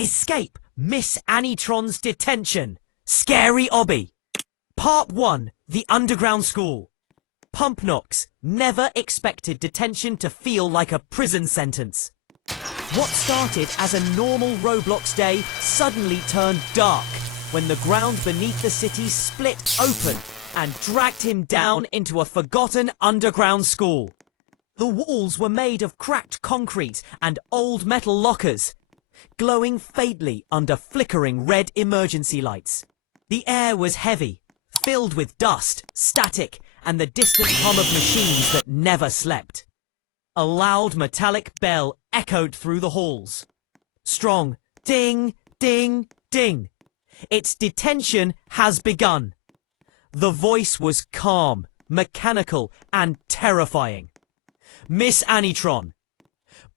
Escape Miss Ani-Tron'S Detention. Scary Obby. Part 1. The Underground School. Pumpnox never expected detention to feel like a prison sentence. What started as a normal Roblox day suddenly turned dark when the ground beneath the city split open and dragged him down into a forgotten underground school. The walls were made of cracked concrete and old metal lockers, glowing faintly under flickering red emergency lights. The air was heavy, filled with dust, static, and the distant hum of machines that never slept. A loud metallic bell echoed through the halls. Strong ding, ding, ding. Its detention has begun. The voice was calm, mechanical, and terrifying. Miss Ani-Tron.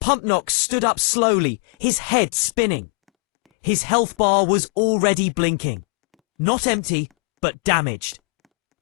Pumpnox stood up slowly, his head spinning. His health bar was already blinking. Not empty, but damaged.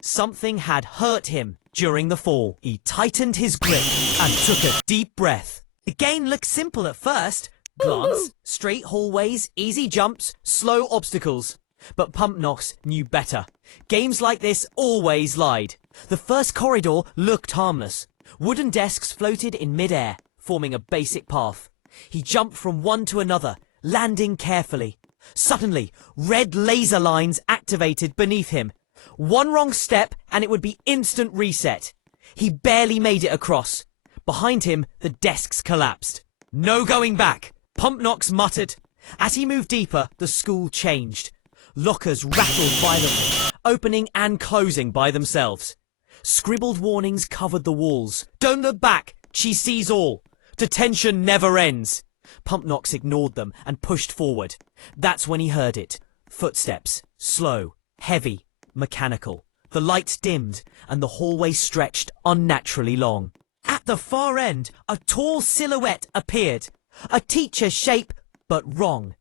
Something had hurt him during the fall. He tightened his grip and took a deep breath. The game looked simple at first. Glance, straight hallways, easy jumps, slow obstacles. But Pumpnox knew better. Games like this always lied. The first corridor looked harmless. Wooden desks floated in mid-air, forming a basic path. He jumped from one to another, landing carefully. Suddenly, red laser lines activated beneath him. One wrong step and it would be instant reset. He barely made it across. Behind him, the desks collapsed. No going back, Pumpnox muttered. As he moved deeper, the school changed. Lockers rattled violently, opening and closing by themselves. Scribbled warnings covered the walls. Don't look back, she sees all. Detention never ends. Pumpnox ignored them and pushed forward. That's when he heard it. Footsteps, slow, heavy, mechanical. The lights dimmed and the hallway stretched unnaturally long. At the far end, a tall silhouette appeared. A teacher's shape, but wrong.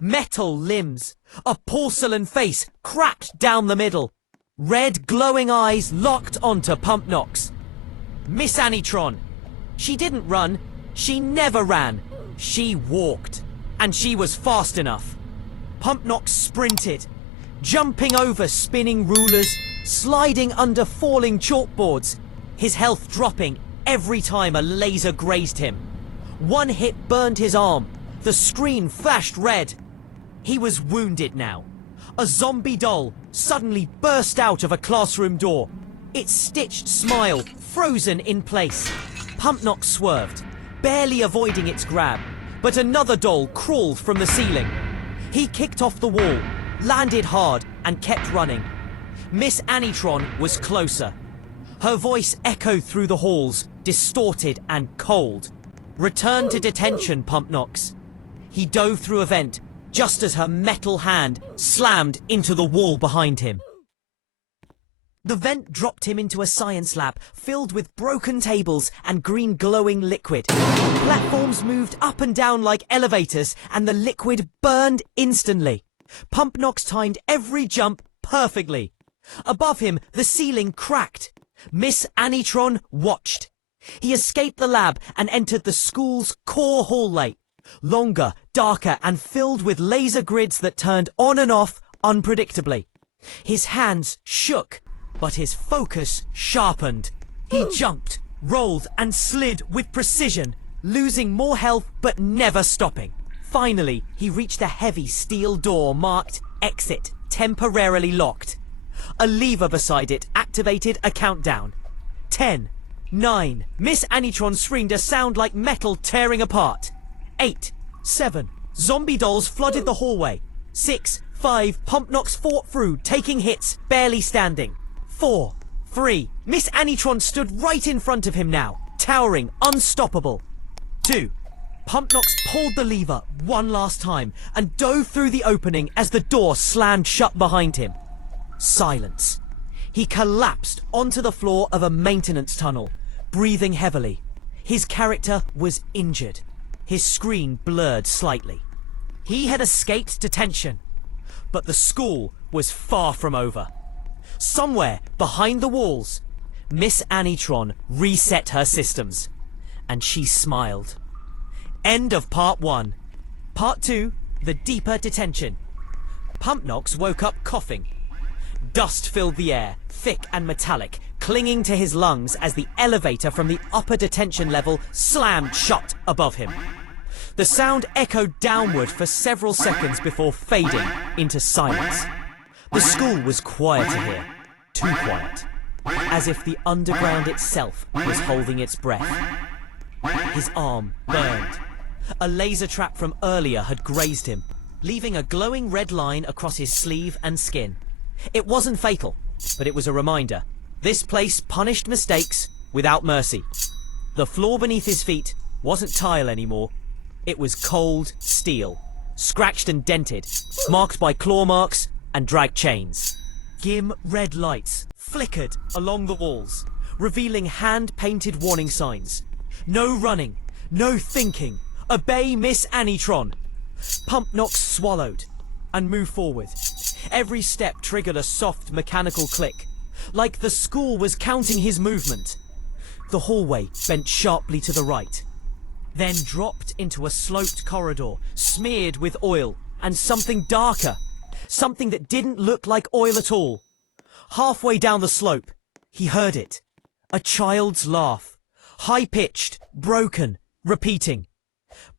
Metal limbs, a porcelain face cracked down the middle. Red glowing eyes locked onto Pumpnox. Miss Ani-Tron. She didn't run. She never ran. She walked. And she was fast enough. Pumpnox sprinted, jumping over spinning rulers, sliding under falling chalkboards, his health dropping every time a laser grazed him. One hit burned his arm. The screen flashed red. He was wounded now. A zombie doll suddenly burst out of a classroom door. Its stitched smile frozen in place. Pumpnox swerved, barely avoiding its grab, but another doll crawled from the ceiling. He kicked off the wall, landed hard, and kept running. Miss Ani-Tron was closer. Her voice echoed through the halls, distorted and cold. Return to detention, Pumpnox. He dove through a vent, just as her metal hand slammed into the wall behind him. The vent dropped him into a science lab filled with broken tables and green glowing liquid. Platforms moved up and down like elevators and the liquid burned instantly. Pumpnox timed every jump perfectly. Above him, the ceiling cracked. Miss Ani-Tron watched. He escaped the lab and entered the school's core hallway. Longer, darker, and filled with laser grids that turned on and off unpredictably. His hands shook, but his focus sharpened. He jumped, rolled, and slid with precision, losing more health but never stopping. Finally, he reached a heavy steel door marked Exit, temporarily locked. A lever beside it activated a countdown. 10, 9. Miss Ani-Tron screamed a sound like metal tearing apart. 8, 7. Zombie dolls flooded the hallway. 6, 5. Pumpnox fought through, taking hits, barely standing. 4, 3. Miss Ani-Tron stood right in front of him now, towering, unstoppable. 2. Pumpnox pulled the lever one last time and dove through the opening as the door slammed shut behind him. Silence. He collapsed onto the floor of a maintenance tunnel, breathing heavily. His character was injured. His screen blurred slightly. He had escaped detention, but the school was far from over. Somewhere behind the walls, Miss Ani-Tron reset her systems, and she smiled. End of part 1. Part 2 the deeper detention. Pumpnox woke up coughing. Dust filled the air, thick and metallic, clinging to his lungs as the elevator from the upper detention level slammed shut above him. The sound echoed downward for several seconds before fading into silence. The school was quieter here, too quiet, as if the underground itself was holding its breath. His arm burned. A laser trap from earlier had grazed him, leaving a glowing red line across his sleeve and skin. It wasn't fatal, but it was a reminder. This place punished mistakes without mercy. The floor beneath his feet wasn't tile anymore. It was cold steel, scratched and dented, marked by claw marks and drag chains. Dim red lights flickered along the walls, revealing hand-painted warning signs. No running, no thinking. Obey Miss Ani-Tron. Pumpnox swallowed and moved forward. Every step triggered a soft mechanical click, like the school was counting his movement. The hallway bent sharply to the right, then dropped into a sloped corridor smeared with oil and something darker, something that didn't look like oil at all. Halfway down the slope, he heard it. A child's laugh, high-pitched, broken, repeating.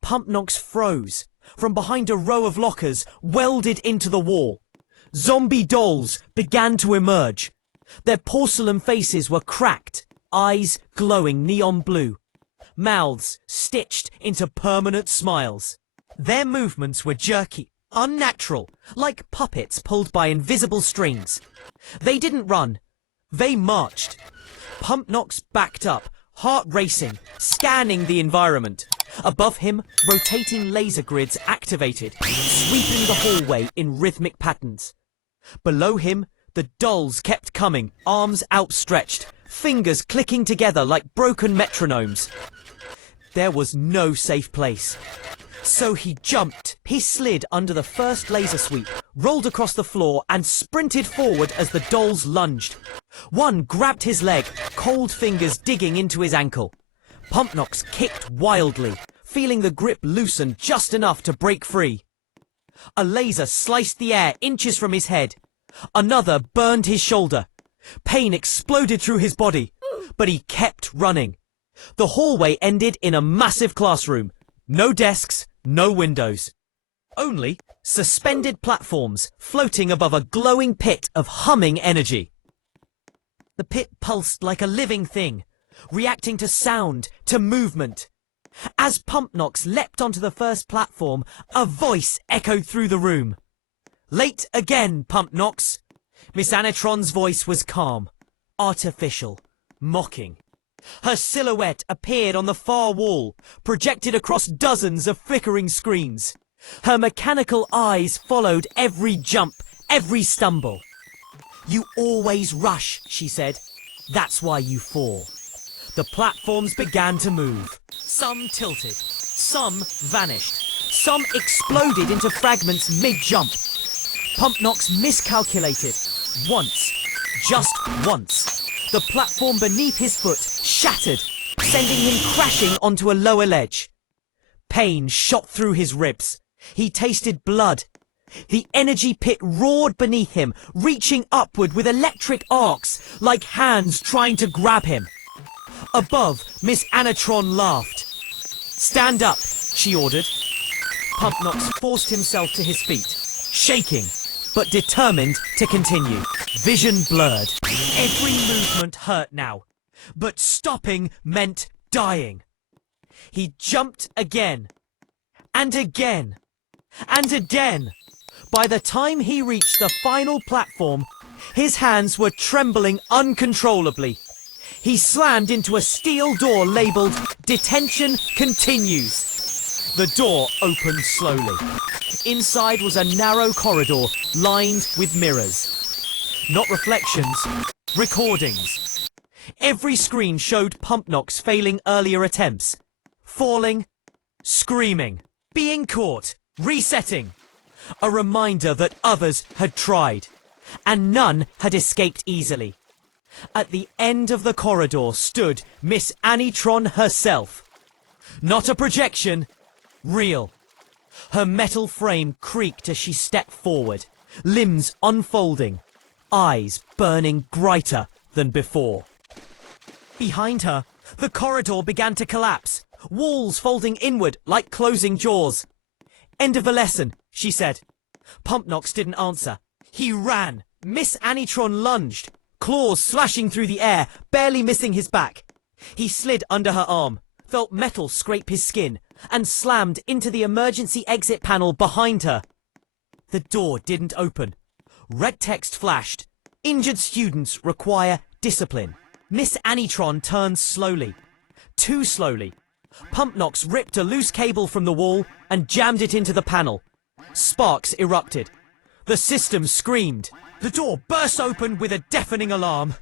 Pumpnox froze. From behind a row of lockers welded into the wall, zombie dolls began to emerge. Their porcelain faces were cracked, eyes glowing neon blue, mouths stitched into permanent smiles. Their movements were jerky, unnatural, like puppets pulled by invisible strings. They didn't run, they marched. Pumpnox backed up, heart racing, scanning the environment. Above him, rotating laser grids activated, sweeping the hallway in rhythmic patterns. Below him, the dolls kept coming, arms outstretched, fingers clicking together like broken metronomes. There was no safe place. So he jumped. He slid under the first laser sweep, rolled across the floor and sprinted forward as the dolls lunged. One grabbed his leg, cold fingers digging into his ankle. Pumpnox kicked wildly, feeling the grip loosen just enough to break free. A laser sliced the air inches from his head. Another burned his shoulder. Pain exploded through his body, but he kept running. The hallway ended in a massive classroom. No desks, no windows. Only suspended platforms floating above a glowing pit of humming energy. The pit pulsed like a living thing, reacting to sound, to movement. As Pumpnox leapt onto the first platform, a voice echoed through the room. "Late again, Pumpnox." Miss Ani-Tron's voice was calm, artificial, mocking. Her silhouette appeared on the far wall, projected across dozens of flickering screens. Her mechanical eyes followed every jump, every stumble. "You always rush," she said. "That's why you fall." The platforms began to move. Some tilted, some vanished, some exploded into fragments mid-jump. Pumpnox miscalculated. Once, just once, the platform beneath his foot shattered, sending him crashing onto a lower ledge. Pain shot through his ribs. He tasted blood. The energy pit roared beneath him, reaching upward with electric arcs, like hands trying to grab him. Above, Miss Ani-Tron laughed. "Stand up," she ordered. Pumpnox forced himself to his feet, shaking, but determined to continue. Vision blurred. Every movement hurt now, but stopping meant dying. He jumped again, and again, and again. By the time he reached the final platform, his hands were trembling uncontrollably. He slammed into a steel door labelled "Detention Continues." The door opened slowly. Inside was a narrow corridor lined with mirrors. Not reflections, recordings. Every screen showed Pumpnox failing earlier attempts. Falling, screaming, being caught, resetting. A reminder that others had tried, and none had escaped easily. At the end of the corridor stood Miss Ani-Tron herself. Not a projection, real. Her metal frame creaked as she stepped forward, limbs unfolding, eyes burning brighter than before. Behind her, the corridor began to collapse, walls folding inward like closing jaws. "End of the lesson," she said. Pumpnox didn't answer. He ran. Miss Ani-Tron lunged, claws slashing through the air, barely missing his back. He slid under her arm, felt metal scrape his skin, and slammed into the emergency exit panel behind her. The door didn't open. Red text flashed. "Injured students require discipline." Miss Ani-Tron turned slowly. Too slowly. Pumpnox ripped a loose cable from the wall and jammed it into the panel. Sparks erupted. The system screamed. The door burst open with a deafening alarm.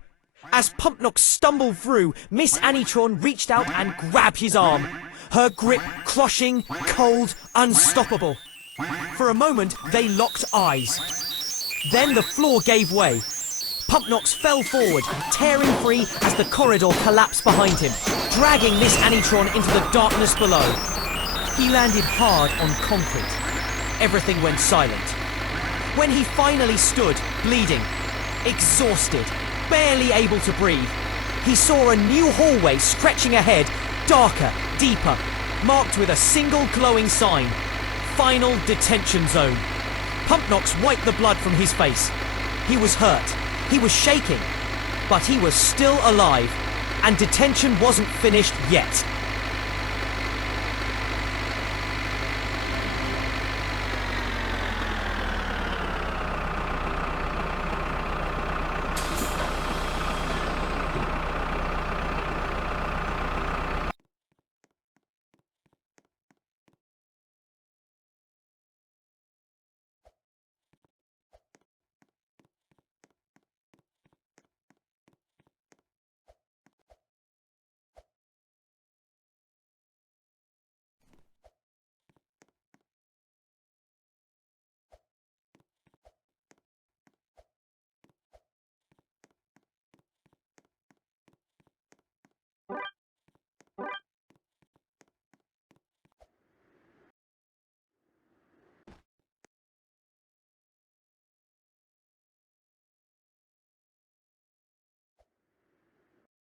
As Pumpnox stumbled through, Miss Ani-Tron reached out and grabbed his arm. Her grip crushing, cold, unstoppable. For a moment, they locked eyes. Then the floor gave way. Pumpnox fell forward, tearing free as the corridor collapsed behind him, dragging Miss Ani-Tron into the darkness below. He landed hard on concrete. Everything went silent. When he finally stood, bleeding, exhausted, barely able to breathe, he saw a new hallway stretching ahead, darker, deeper, marked with a single glowing sign: Final Detention Zone. Pumpnox wiped the blood from his face. He was hurt. He was shaking. But he was still alive, and detention wasn't finished yet.